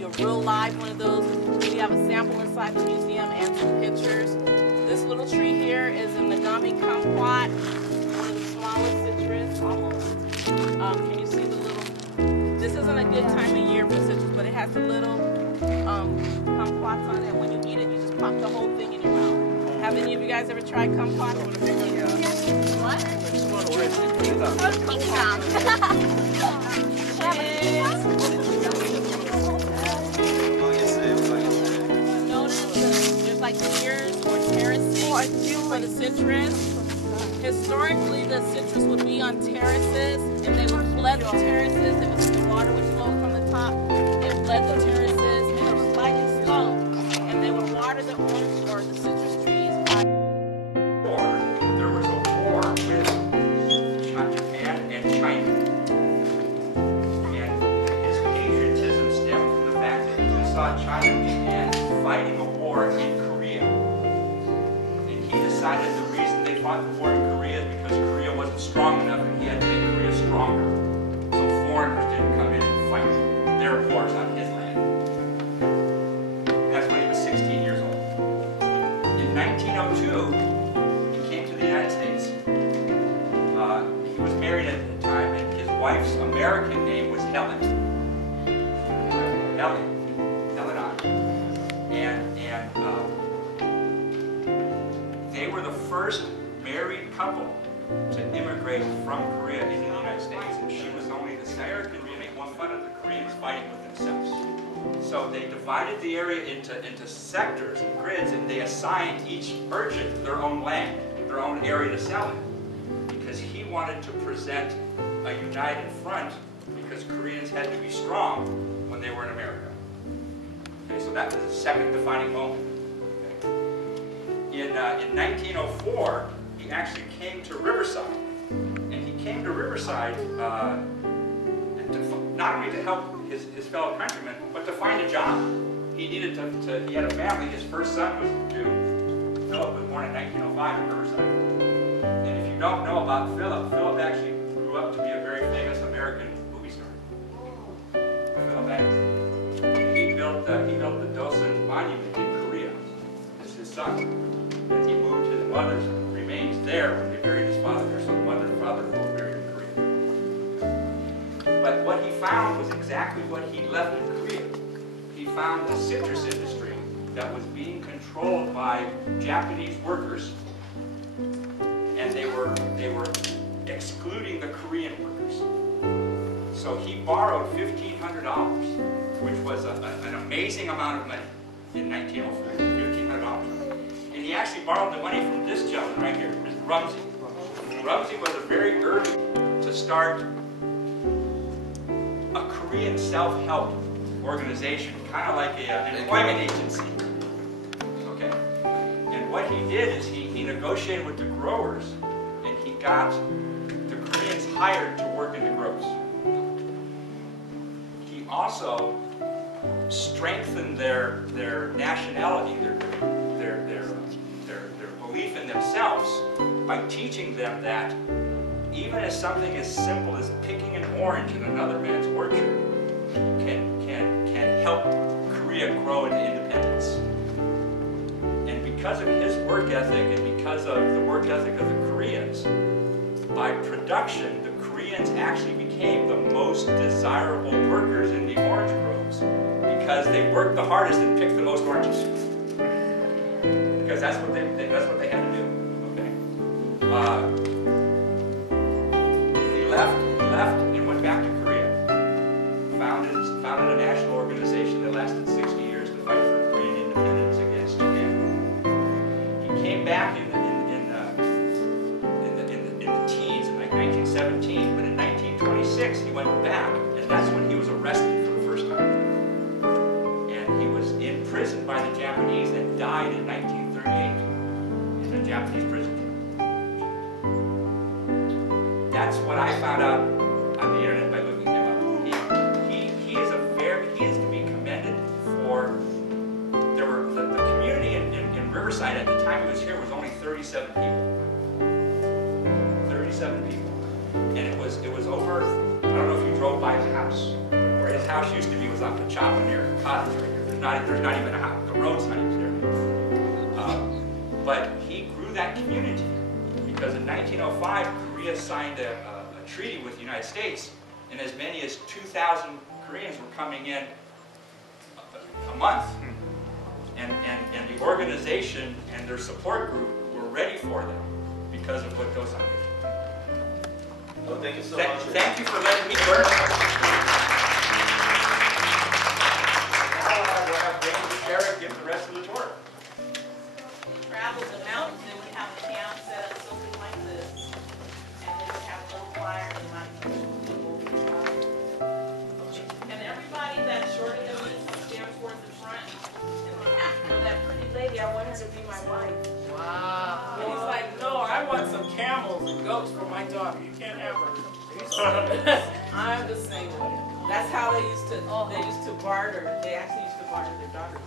you a real live one of those. We have a sample inside the museum and some pictures. This little tree here is a Nagami kumquat, one of the smallest citrus, almost. Can you see the little? This isn't a good time of year for citrus, but it has the little kumquats on it. When you eat it, you just pop the whole thing in your mouth. Have any of you guys ever tried kumquats? What? Notice there's like tiers or terraces for the citrus. Historically, the citrus would be on terraces, and they would flood the terraces. The water would flow from the top and flood the terraces, and it was slightly slow. And they would water the orange or the citrus trees. There was a war with Japan and China. And his patriotism stemmed from the fact that he saw China and Japan fighting a war in Korea. And he decided the reason they fought the war in Korea is because Korea wasn't strong enough and he had to make Korea stronger. So foreigners didn't come in and fight their wars on his land. And that's when he was 16 years old. In 1902, he came to the United States. He was married at the time, and his wife's American name was Helen. Helen on. And they were the first married couple to immigrate from Korea into the United States, and she was only the second. To make one fun of the Koreans fighting with themselves. So they divided the area into sectors and grids, and they assigned each merchant their own land, their own area to sell it, because he wanted to present a united front, because Koreans had to be strong when they were in America. Okay, so that was the second defining moment. Okay. In 1904, he actually came to Riverside, and he came to Riverside not only to help his fellow countrymen, but to find a job. He needed he had a family. His first son was due. Philip was born in 1905 in Riverside. And if you don't know about Philip actually grew up to be a very famous American movie star. Philip Adams. He built the Dosan Monument in Korea. This is his son. And he moved his mother's remains there when they buried his father there. So the mother and father were both buried in Korea. But what he found was exactly what he left in Korea. He found the citrus industry that was being controlled by Japanese workers, and they were excluding the Korean workers. So he borrowed $1,500, which was an amazing amount of money in 1904. $1,500, and he actually borrowed the money from this gentleman right here, Mr. Rumsey. Rumsey was a very early to start a Korean self-help organization, kind of like an employment agency. Okay? And what he did is he negotiated with the growers, and he got the Koreans hired to work in the groves. He also strengthened their nationality, their belief in themselves, by teaching them that even as something as simple as picking an orange in another man's orchard can help Korea grow into independence. And because of his work ethic and because of the work ethic of the Koreans, by production, the Koreans actually became the most desirable workers in the orange groves, because they worked the hardest and picked the most oranges. Because that's what they had to do. Okay. He left and went back to Korea. Founded a national organization that lasted 60 years to fight for Korean independence against Japan. He came back in the teens, in like 1917, but in 1926 he went back, and that's when he was arrested for the first time. And he was imprisoned by the Japanese and died in 1938 in a Japanese prison camp. That's what I found out on the internet by looking him up. He is to be commended for. There were the community in Riverside at the time he was here was only 37 people. 37 people, and it was over. I don't know if you drove by the house where his house used to be was on the Chapel Cottage right here. There's not even a house. The road's not even there. But he grew that community because in 1905, Korea signed a treaty with the United States, and as many as 2,000 Koreans were coming in a month. And the organization and their support group were ready for them because of what goes on. Well, thank you so much. Thank you for letting me learn. Now we'll have James and Derek give the rest of the tour. Travel the mountains, and we have a camp set up something like this. And then we have a little flyer and and everybody that's shorter than me stand towards the front. And for that pretty lady, I want her to be my wife. Wow. And he's like, no, I want some camels and goats for my daughter. You can't have her. I'm the same way. That's how they used to barter. They actually used to barter their daughters.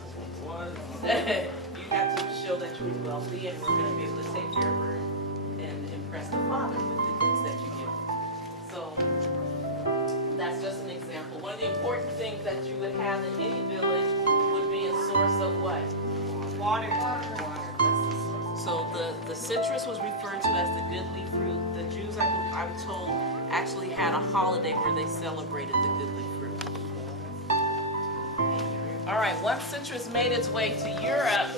You have to show that you're wealthy and we're going to be able to take care of her and impress the father with the things that you give him. So that's just an example. One of the important things that you would have in any village would be a source of what? Water. So the citrus was referred to as the goodly fruit. The Jews, I'm told, actually had a holiday where they celebrated the goodly fruit. All right, once citrus made its way to Europe,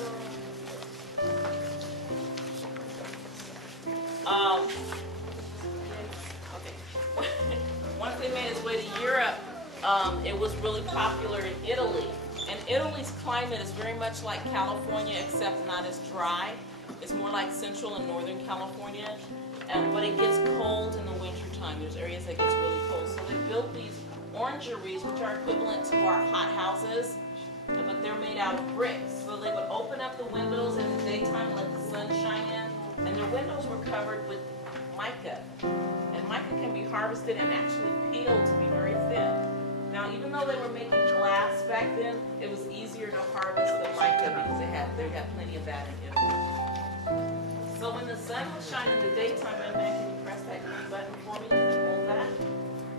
once they made its way to Europe, it was really popular in Italy. And Italy's climate is very much like California, except not as dry. It's more like Central and Northern California, but it gets cold in the wintertime. There's areas that gets really cold. So they built these orangeries, which are equivalent to our hot houses, but they're made out of bricks. So they would open up the windows in the daytime and let the sun shine in, and their windows were covered with mica. And mica can be harvested and actually peeled to be very thin. Now, even though they were making glass back then, it was easier to harvest the mica because they had plenty of that in Italy. So when the sun would shine in the daytime, can you press that green button for me? Hold that.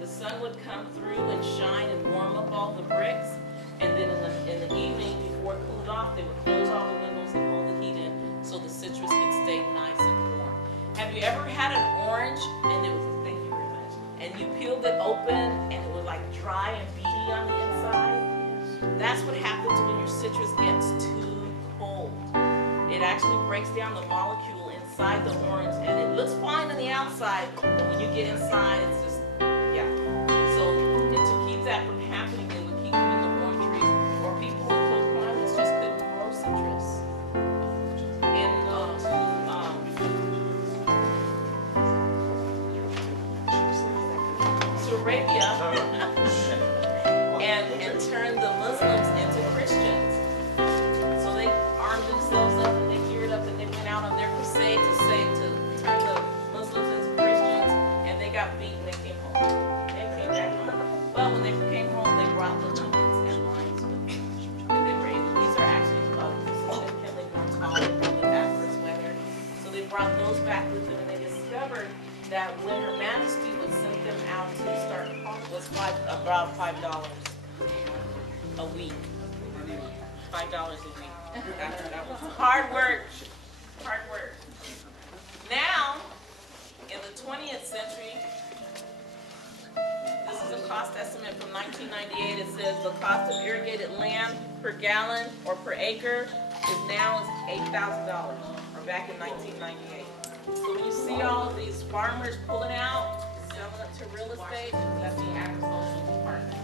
The sun would come through and shine and warm up all the bricks. And then in the evening, before it cooled off, they would close all the windows and hold the heat in so the citrus could stay nice and warm. Have you ever had an orange and it was, thank you very much, and you peeled it open and it was like dry and beady on the inside? That's what happens when your citrus gets too cold. It actually breaks down the molecule inside the orange, and it looks fine on the outside, but when you get inside, it's just, yeah. So to keep that from happening, they would keep them in the orange trees, or people in cold climates just couldn't grow citrus. To Arabia, and turned the Muslims into Christians. So they armed themselves up and they geared up and they went out on their crusade to turn the Muslims into Christians, and they got beaten. They came home. They came back home. But when they came home, they brought the lemons and limes with them. And they were able, these are actually significantly more tolerant than the adverse weather. So they brought those back with them, and they discovered that when Her Majesty would send them out to start was about $5 a week. $5 a week. That was hard work. Hard work. Now, in the 20th century, this is a cost estimate from 1998. It says the cost of irrigated land per gallon or per acre is now $8,000, or back in 1998. So when you see all of these farmers pulling out, selling it to real estate, that's the agricultural department.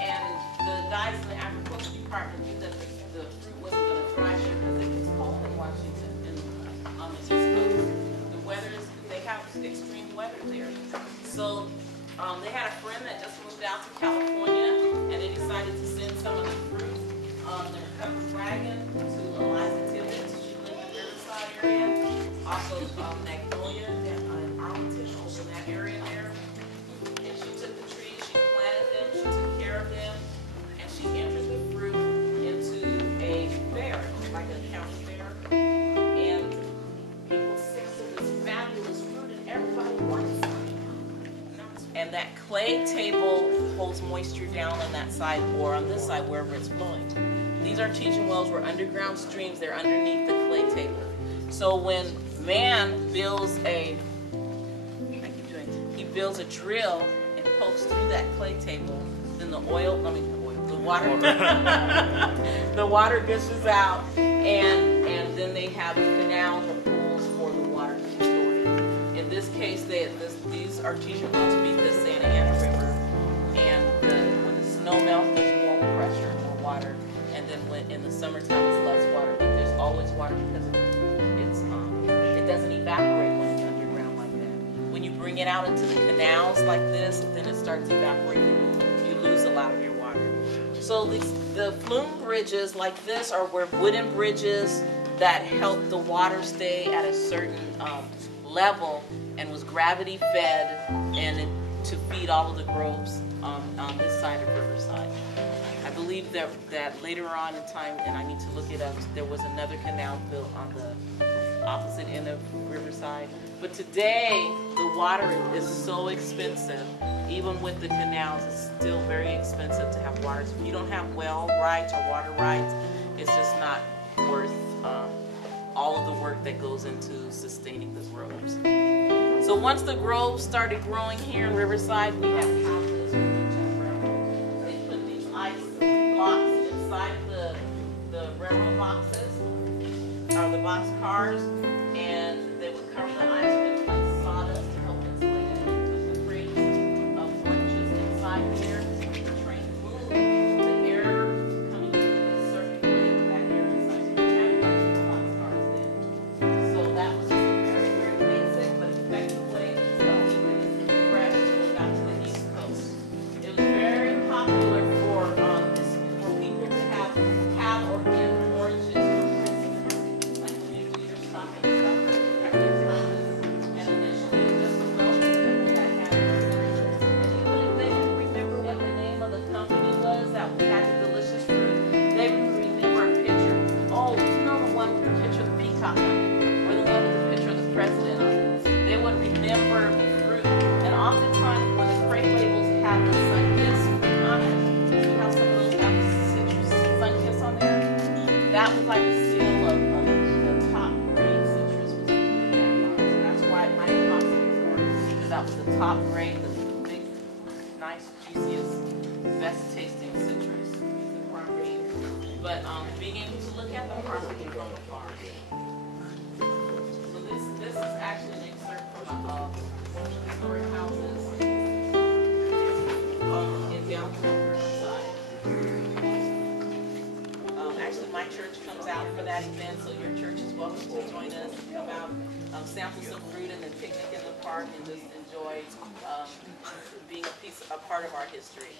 And the guys in the agricultural department knew that the fruit wasn't going to thrive here because it gets cold in Washington and on the East Coast. The weather is, they have extreme weather there. So they had a friend that just moved out to California, and they decided to send some of the fruit on their covered wagon to Eliza Tibbets. She lived in the Riverside area. Also Magnolia and Arlington, also in that area there. And she took the trees, she planted them, she took care of them, and she entered the fruit into a fair, like a county fair. And people tasted this fabulous fruit, and everybody wanted some. And that clay table holds moisture down on that side or on this side wherever it's flowing. These artesian wells were underground streams. They're underneath the clay table. So when man builds a drill and pokes through that clay table, then the water gushes out, and then they have canals or pools for the water to be stored in. In this case, these artesian wells feed the Santa Ana River, and when the snow melts, there's more pressure, more water, and then when in the summertime it's less water, but there's always water because it doesn't evaporate when it's underground like that. When you bring it out into the canals like this, then it starts evaporating. You lose a lot of your water. So the flume bridges like this were wooden bridges that helped the water stay at a certain level and was gravity fed and to feed all of the groves on this side of Riverside. I believe that later on in time, and I need to look it up, there was another canal built on the opposite end of Riverside. But today, the water is so expensive. Even with the canals, it's still very expensive to have water. So if you don't have well rights or water rights, it's just not worth all of the work that goes into sustaining the groves. So once the groves started growing here in Riverside, we have houses. They put these ice blocks inside the railroad boxes, or the box cars, and they would cover the ice with sawdust to help insulate it. Put the crates of lunches inside here. The train moved. The air coming through the circulate that air inside. So we had box cars then. So that was just a very, very basic but effective way to keep it fresh until it got to the East Coast. It was very popular for people to have or give oranges for Christmas, like when you do your stocking stuffer. And initially, just the Welsh people that had oranges. And even if they didn't remember what the name of the company was that had the delicious fruit, they would remember a picture. Oh, you know the one with the picture of the peacock on it, or the one with the picture of the president on it. They would remember the fruit. And oftentimes, when the crate labels have the sun-kiss on it, you have some of those have citrus sun-kiss on there. That was like a seal of the top grade citrus was in that box. So that's why it might cost more, because that was the top grade, the big, nice, juiciest, best tasting citrus. The property. But being able to look at the property from afar. So this is actually an excerpt from one of the historic houses in downtown Riverside. Actually, my church comes out for that event, so your church is welcome to join us. Come out, sample some fruit, and then picnic in the park, and just enjoy being a part of our history.